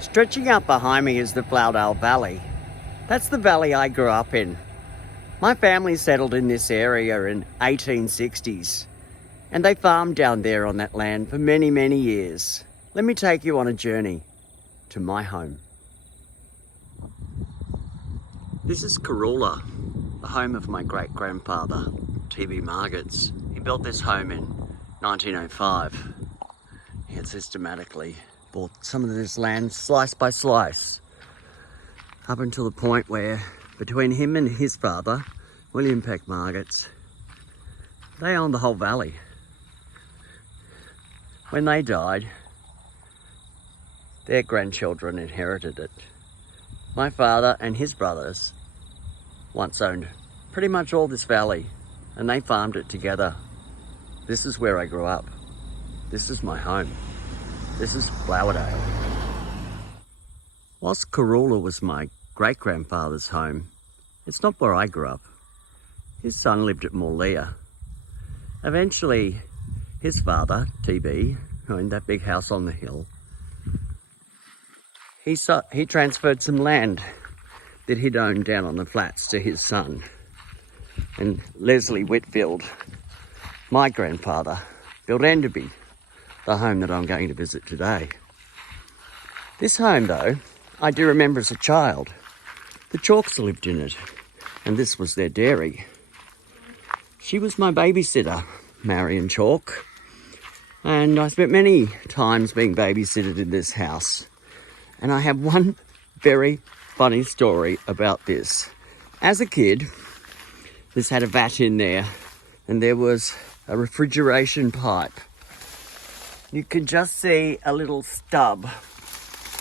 Stretching out behind me is the Flowedale Valley. That's the valley I grew up in. My family settled in this area in 1860s, and they farmed down there on that land for many, many years. Let me take you on a journey to my home. This is Coroola, the home of my great-grandfather, T.B. Margetts. He built this home in 1905. He had systematically bought some of this land slice by slice, up until the point where, between him and his father, William Peck Margetts, they owned the whole valley. When they died, their grandchildren inherited it. My father and his brothers once owned pretty much all this valley, and they farmed it together. This is where I grew up. This is my home. This is Flowedale. Whilst Coroola was my great-grandfather's home, it's not where I grew up. His son lived at Morlea. Eventually, his father, TB, who owned that big house on the hill, he transferred some land that he'd owned down on the flats to his son. And Leslie Whitfield, my grandfather, built Enderby, the home that I'm going to visit today. This home, though, I do remember as a child. The Chalks lived in it, and this was their dairy. She was my babysitter, Marion Chalk, and I spent many times being babysitted in this house. And I have one very funny story about this. As a kid, this had a vat in there, and there was a refrigeration pipe. You could just see a little stub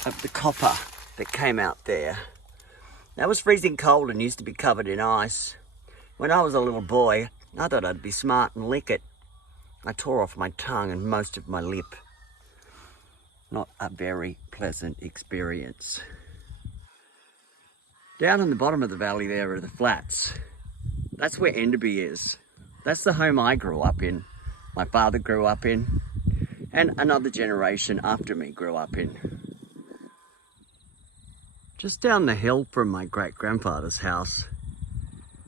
of the copper that came out there. That was freezing cold and used to be covered in ice. When I was a little boy, I thought I'd be smart and lick it. I tore off my tongue and most of my lip. Not a very pleasant experience. Down in the bottom of the valley there are the flats. That's where Enderby is. That's the home I grew up in. My father grew up in, and another generation after me grew up in. Just down the hill from my great-grandfather's house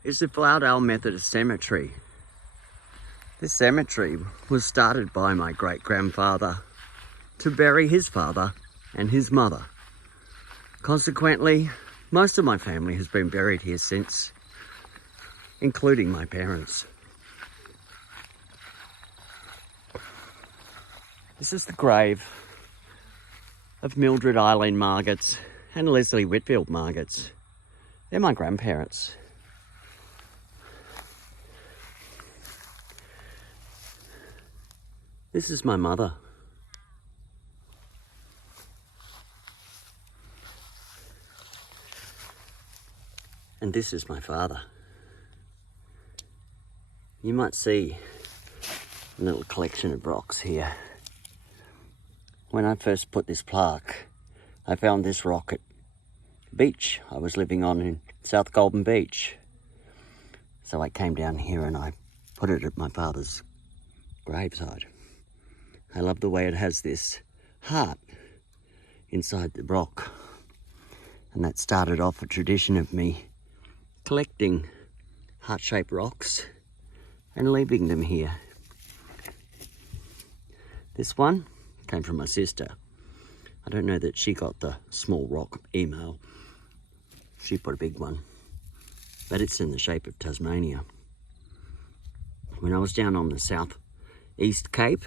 is the Flowedale Methodist Cemetery. This cemetery was started by my great-grandfather to bury his father and his mother. Consequently, most of my family has been buried here since, including my parents. This is the grave of Mildred Eileen Margetts and Leslie Whitfield Margetts. They're my grandparents. This is my mother. And this is my father. You might see a little collection of rocks here. When I first put this plaque, I found this rock at the beach I was living on in South Golden Beach. So I came down here and I put it at my father's graveside. I love the way it has this heart inside the rock. And that started off a tradition of me collecting heart-shaped rocks and leaving them here. This one came from my sister. I don't know that she got the small rock email. She put a big one, but it's in the shape of Tasmania. When I was down on the South East Cape,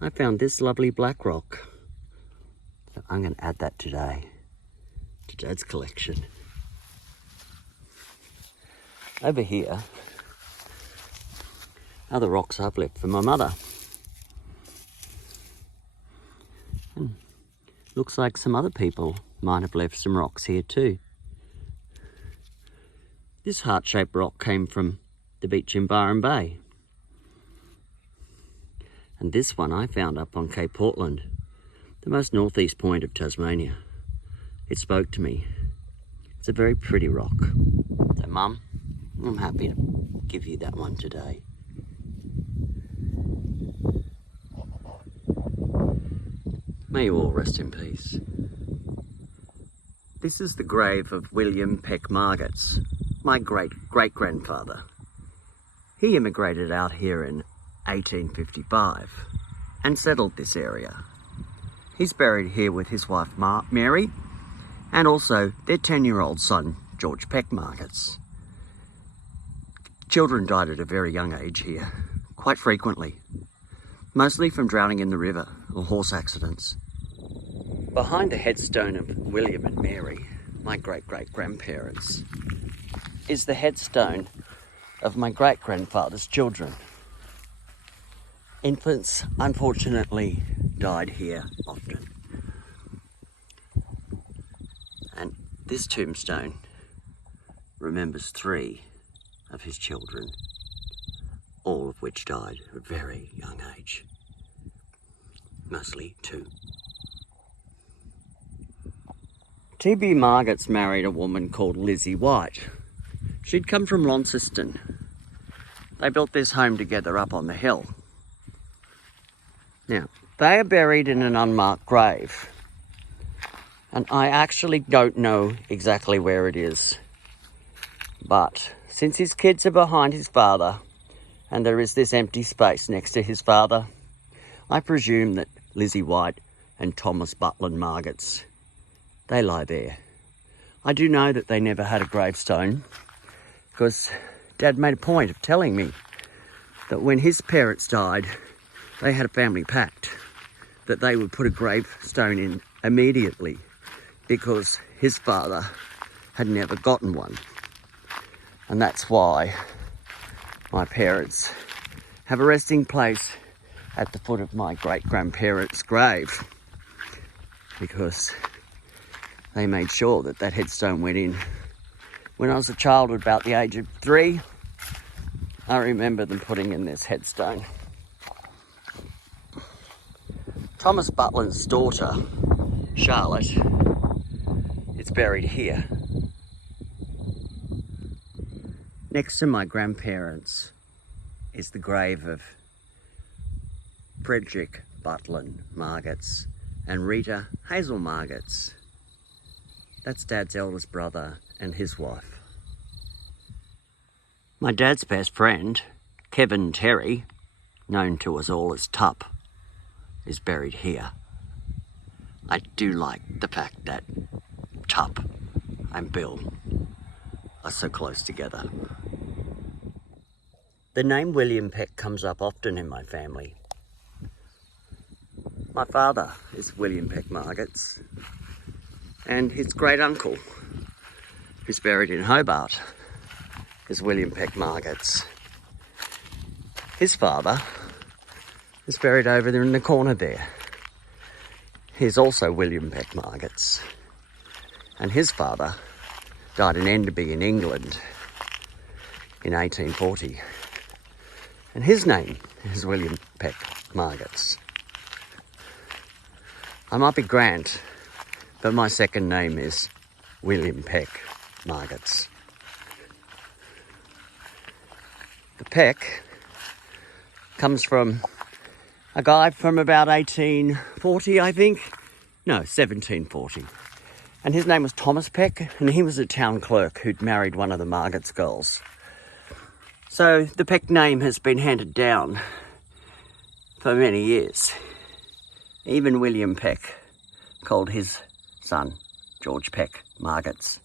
I found this lovely black rock. So I'm going to add that today to Dad's collection. Over here, other rocks I've left for my mother. And looks like some other people might have left some rocks here too. This heart-shaped rock came from the beach in Byron Bay. And this one I found up on Cape Portland, the most northeast point of Tasmania. It spoke to me. It's a very pretty rock. So, Mum, I'm happy to give you that one today. May you all rest in peace. This is the grave of William Peck Margetts, my great-great-grandfather. He immigrated out here in 1855 and settled this area. He's buried here with his wife Mary and also their 10-year-old son George Peck Margetts. Children died at a very young age here, quite frequently, mostly from drowning in the river or horse accidents. Behind the headstone of William and Mary, my great-great-grandparents, is the headstone of my great-grandfather's children. Infants, unfortunately, died here often. And this tombstone remembers 3 of his children, all of which died at a very young age. Mostly 2. T.B. Margetts married a woman called Lizzie White. She'd come from Launceston. They built this home together up on the hill. Now, they are buried in an unmarked grave. And I actually don't know exactly where it is. But since his kids are behind his father, and there is this empty space next to his father, I presume that Lizzie White and Thomas Butland Margetts, they lie there. I do know that they never had a gravestone because Dad made a point of telling me that when his parents died, they had a family pact that they would put a gravestone in immediately because his father had never gotten one. And that's why my parents have a resting place at the foot of my great-grandparents' grave, because they made sure that that headstone went in. When I was a child, at about the age of 3, I remember them putting in this headstone. Thomas Butland's daughter, Charlotte, is buried here. Next to my grandparents is the grave of Frederick Butland Margetts and Rita Hazel Margetts. That's Dad's eldest brother and his wife. My dad's best friend, Kevin Terry, known to us all as Tup, is buried here. I do like the fact that Tup and Bill are so close together. The name William Peck comes up often in my family. My father is William Peck Margetts, and his great uncle, who's buried in Hobart, is William Peck Margetts. His father is buried over there in the corner there. He's also William Peck Margetts, and his father died in Enderby in England in 1840. And his name is William Peck Margetts. I might be Grant, but my second name is William Peck Margetts. The Peck comes from a guy from about 1840, I think. No, 1740. And his name was Thomas Peck, and he was a town clerk who'd married one of the Margetts girls. So the Peck name has been handed down for many years. Even William Peck called his son George Peck Margetts.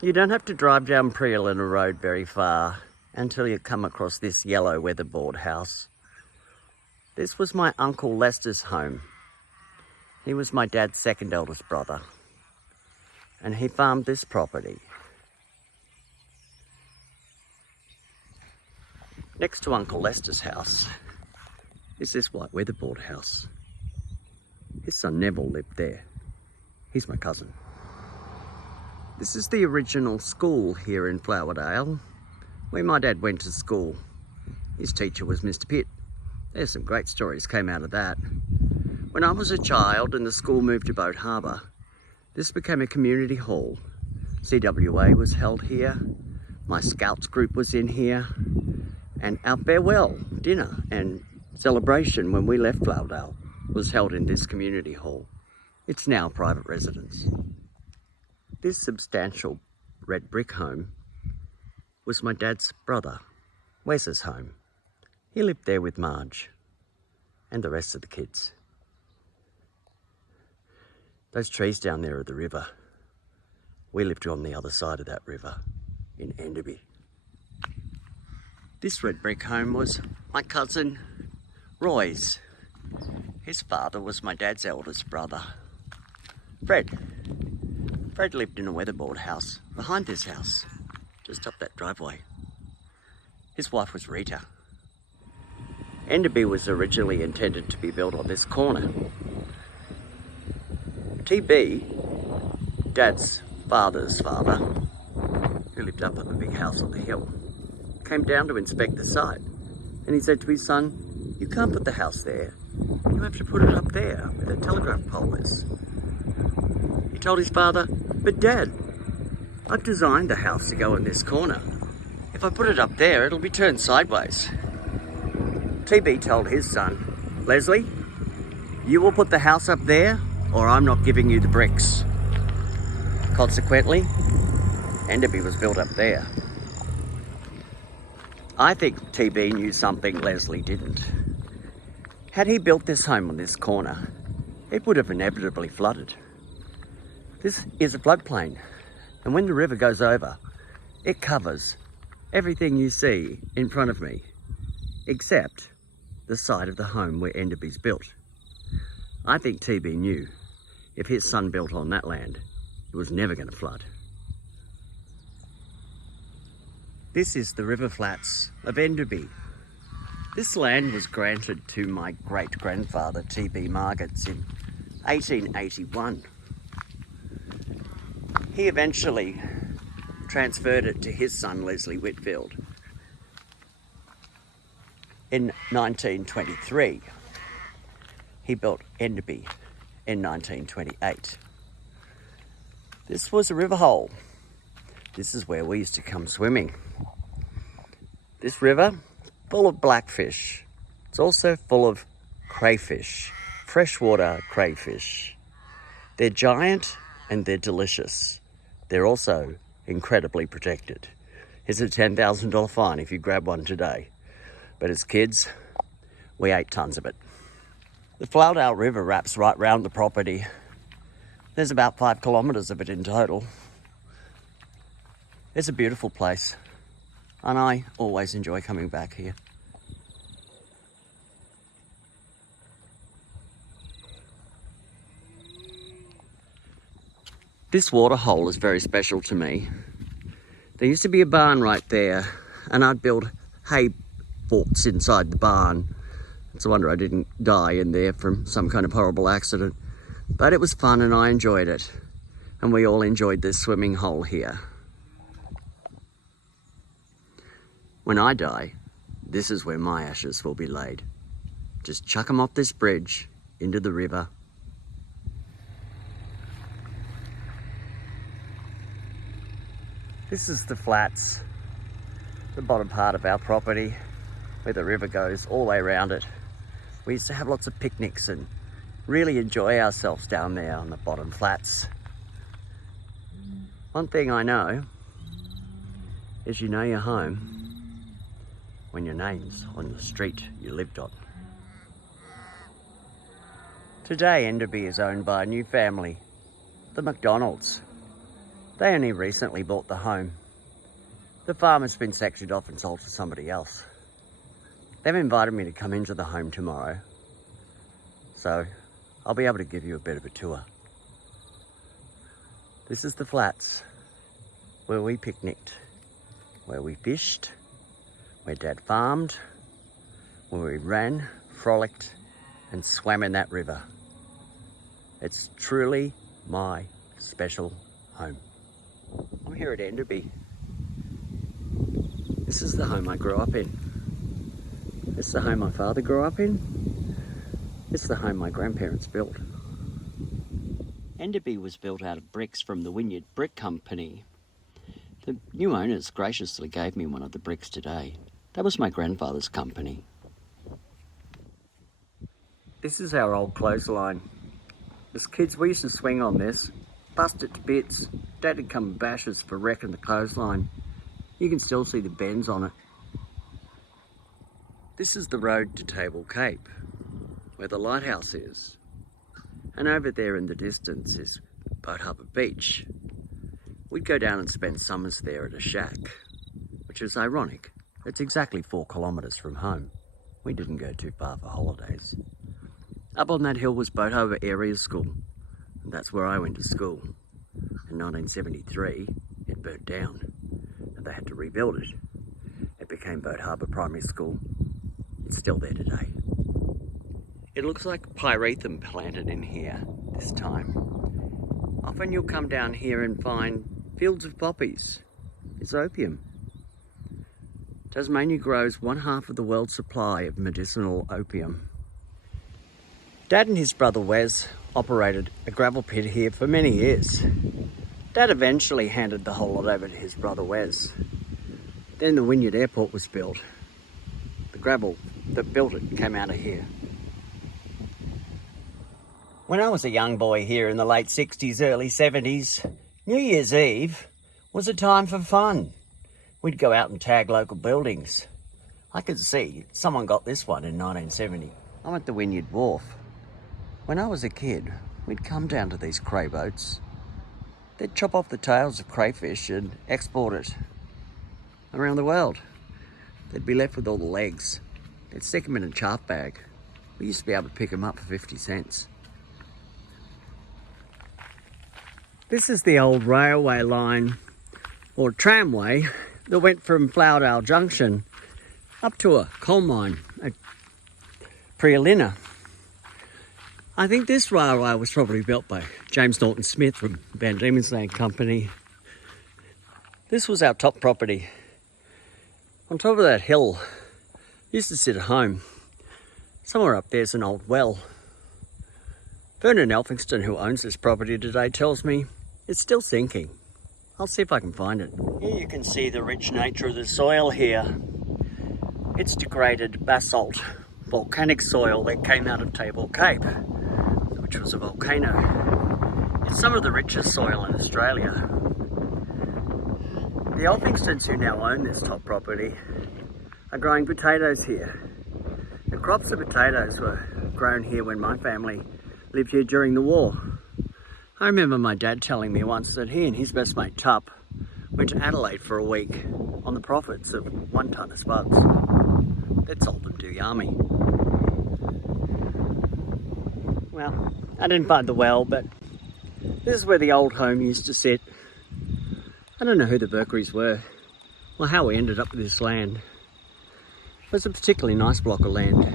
You don't have to drive down Prialina Road very far until you come across this yellow weatherboard house. This was my Uncle Lester's home. He was my dad's second eldest brother, and he farmed this property. Next to Uncle Lester's house is this white weatherboard house. His son Neville lived there. He's my cousin. This is the original school here in Flowedale, where my dad went to school. His teacher was Mr. Pitt. There's some great stories came out of that. When I was a child and the school moved to Boat Harbour, this became a community hall. CWA was held here, my Scouts group was in here, and our farewell dinner and celebration when we left Flowedale was held in this community hall. It's now private residence. This substantial red brick home was my dad's brother, Wes's home. He lived there with Marge and the rest of the kids. Those trees down there are the river. We lived on the other side of that river in Enderby. This red brick home was my cousin Roy's. His father was my dad's eldest brother, Fred. Fred lived in a weatherboard house behind this house, just up that driveway. His wife was Rita. Enderby was originally intended to be built on this corner. TB, Dad's father's father, who lived up at the big house on the hill, came down to inspect the site, and he said to his son, "You can't put the house there. You have to put it up there where the telegraph pole is." He told his father, "But Dad, I've designed the house to go in this corner. If I put it up there, it'll be turned sideways." TB told his son, "Leslie, you will put the house up there or I'm not giving you the bricks." Consequently, Enderby was built up there. I think TB knew something Leslie didn't. Had he built this home on this corner, it would have inevitably flooded. This is a floodplain, and when the river goes over, it covers everything you see in front of me, except the side of the home where Enderby's built. I think TB knew if his son built on that land, it was never going to flood. This is the river flats of Enderby. This land was granted to my great-grandfather TB Margetts in 1881. He eventually transferred it to his son Leslie Whitfield in 1923. He built Enderby in 1928. This was a river hole. This is where we used to come swimming. This river, full of blackfish. It's also full of crayfish, freshwater crayfish. They're giant and they're delicious. They're also incredibly protected. It's a $10,000 fine if you grab one today. But as kids, we ate tons of it. The Flowedale River wraps right round the property. There's about 5 kilometres of it in total. It's a beautiful place, and I always enjoy coming back here. This waterhole is very special to me. There used to be a barn right there, and I'd build hay forts inside the barn. It's a wonder I didn't die in there from some kind of horrible accident. But it was fun and I enjoyed it. And we all enjoyed this swimming hole here. When I die, this is where my ashes will be laid. Just chuck them off this bridge into the river. This is the flats, the bottom part of our property, where the river goes all the way around it. We used to have lots of picnics and really enjoy ourselves down there on the bottom flats. One thing I know is you know you're home when your name's on the street you lived on. Today Enderby is owned by a new family, the McDonalds. They only recently bought the home. The farm has been sectioned off and sold to somebody else. They've invited me to come into the home tomorrow, so I'll be able to give you a bit of a tour. This is the flats, where we picnicked, where we fished, where Dad farmed, where we ran, frolicked, and swam in that river. It's truly my special home. I'm here at Enderby. This is the home I grew up in. It's the home my father grew up in. It's the home my grandparents built. Enderby was built out of bricks from the Wynyard Brick Company. The new owners graciously gave me one of the bricks today. That was my grandfather's company. This is our old clothesline. As kids, we used to swing on this busted to bits. Dad had come and bash us for wrecking the clothesline. You can still see the bends on it. This is the road to Table Cape, where the lighthouse is. And over there in the distance is Boat Harbour Beach. We'd go down and spend summers there at a shack, which is ironic. It's exactly 4 kilometres from home. We didn't go too far for holidays. Up on that hill was Boat Harbour Area School, and that's where I went to school. In 1973, it burnt down, and they had to rebuild it. It became Boat Harbour Primary School. It's still there today. It looks like pyrethrum planted in here this time. Often you'll come down here and find fields of poppies. It's opium. Tasmania grows 1/2 of the world's supply of medicinal opium. Dad and his brother Wes operated a gravel pit here for many years. Dad eventually handed the whole lot over to his brother Wes. Then the Wynyard Airport was built. The gravel that built it came out of here. When I was a young boy here in the late 60s, early 70s, New Year's Eve was a time for fun. We'd go out and tag local buildings. I could see someone got this one in 1970. I'm at the Wynyard Wharf. When I was a kid, we'd come down to these cray boats. They'd chop off the tails of crayfish and export it around the world. They'd be left with all the legs. They'd stick them in a chaff bag. We used to be able to pick them up for 50 cents. This is the old railway line, or tramway, that went from Flowedale Junction up to a coal mine at Prialina. I think this railway was probably built by James Norton Smith from Van Diemen's Land Company. This was our top property. On top of that hill, I used to sit at home. Somewhere up there's an old well. Vernon Elphingston, who owns this property today, tells me it's still sinking. I'll see if I can find it. Here you can see the rich nature of the soil here. It's degraded basalt, volcanic soil that came out of Table Cape, which was a volcano. It's some of the richest soil in Australia. The Elphingstons, who now own this top property, are growing potatoes here. The crops of potatoes were grown here when my family lived here during the war. I remember my dad telling me once that he and his best mate Tup went to Adelaide for a week on the profits of 1 tonne of spuds. They'd sold them to the army. Well, I didn't find the well, but this is where the old home used to sit. I don't know who the Berkeries were, or how we ended up with this land. It was a particularly nice block of land.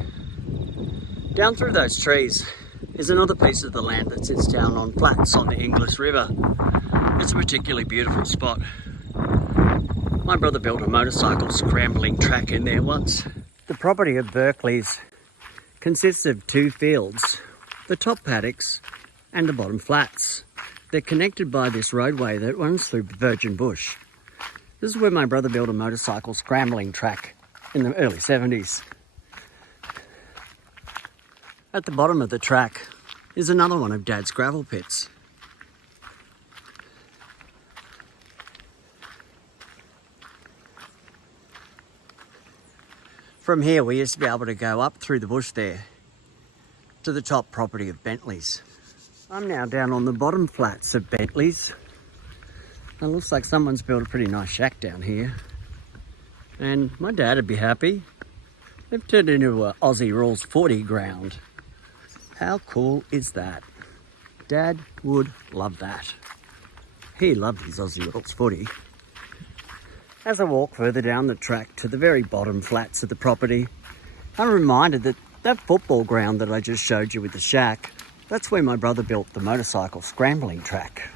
Down through those trees is another piece of the land that sits down on flats on the English River. It's a particularly beautiful spot. My brother built a motorcycle scrambling track in there once. The property of Berkeley's consists of 2 fields, the top paddocks and the bottom flats. They're connected by this roadway that runs through virgin bush. This is where my brother built a motorcycle scrambling track in the early 70s. At the bottom of the track is another one of Dad's gravel pits. From here we used to be able to go up through the bush there to the top property of Bentley's. I'm now down on the bottom flats of Bentley's. It looks like someone's built a pretty nice shack down here. And my dad would be happy. They've turned into an Aussie Rules footy ground. How cool is that? Dad would love that. He loved his Aussie Rules footy. As I walk further down the track to the very bottom flats of the property, I'm reminded that that football ground that I just showed you with the shack, that's where my brother built the motorcycle scrambling track.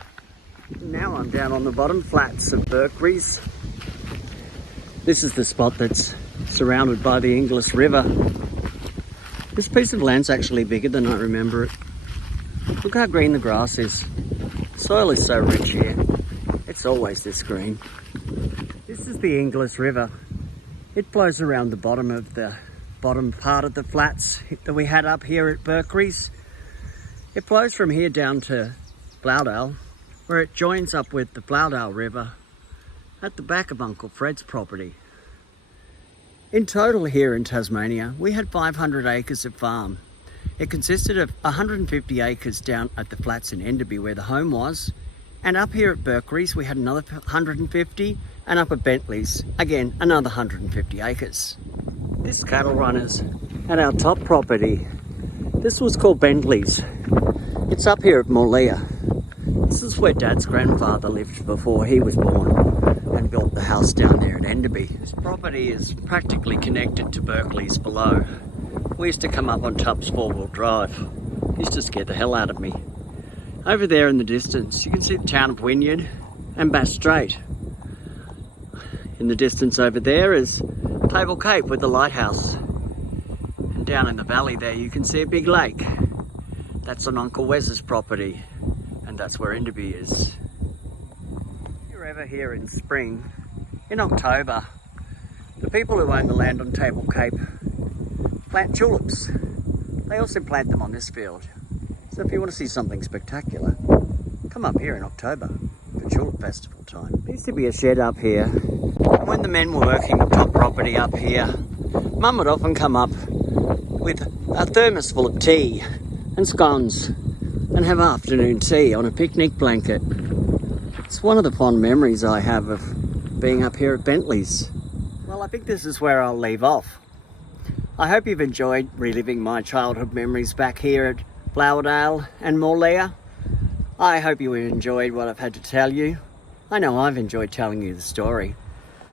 Now I'm down on the bottom flats of Berkeries. This is the spot that's surrounded by the English River. This piece of land's actually bigger than I remember it. Look how green the grass is. Soil is so rich here. It's always this green. This is the English River. It flows around the bottom of the bottom part of the flats that we had up here at Berkeries. It flows from here down to Flowedale, where it joins up with the Flowedale River at the back of Uncle Fred's property. In total here in Tasmania, we had 500 acres of farm. It consisted of 150 acres down at the flats in Enderby where the home was, and up here at Berkeley's we had another 150, and up at Bentley's, again, another 150 acres. This cattle runners at our top property, this was called Bentley's. It's up here at Morlea. This is where Dad's grandfather lived before he was born and built the house down there at Enderby. This property is practically connected to Berkeley's below. We used to come up on Tubbs 4-wheel drive. It used to scare the hell out of me. Over there in the distance, you can see the town of Wynyard and Bass Strait. In the distance over there is Table Cape with the lighthouse. And down in the valley there you can see a big lake. That's on Uncle Wes's property, and that's where Enderby is. If you're ever here in spring, in October, the people who own the land on Table Cape plant tulips. They also plant them on this field. So if you want to see something spectacular, come up here in October for Tulip Festival time. There used to be a shed up here. When the men were working the top property up here, Mum would often come up with a thermos full of tea and scones and have afternoon tea on a picnic blanket. It's one of the fond memories I have of being up here at Bentley's. Well, I think this is where I'll leave off. I hope you've enjoyed reliving my childhood memories back here at Flowedale and Morlea. I hope you enjoyed what I've had to tell you. I know I've enjoyed telling you the story.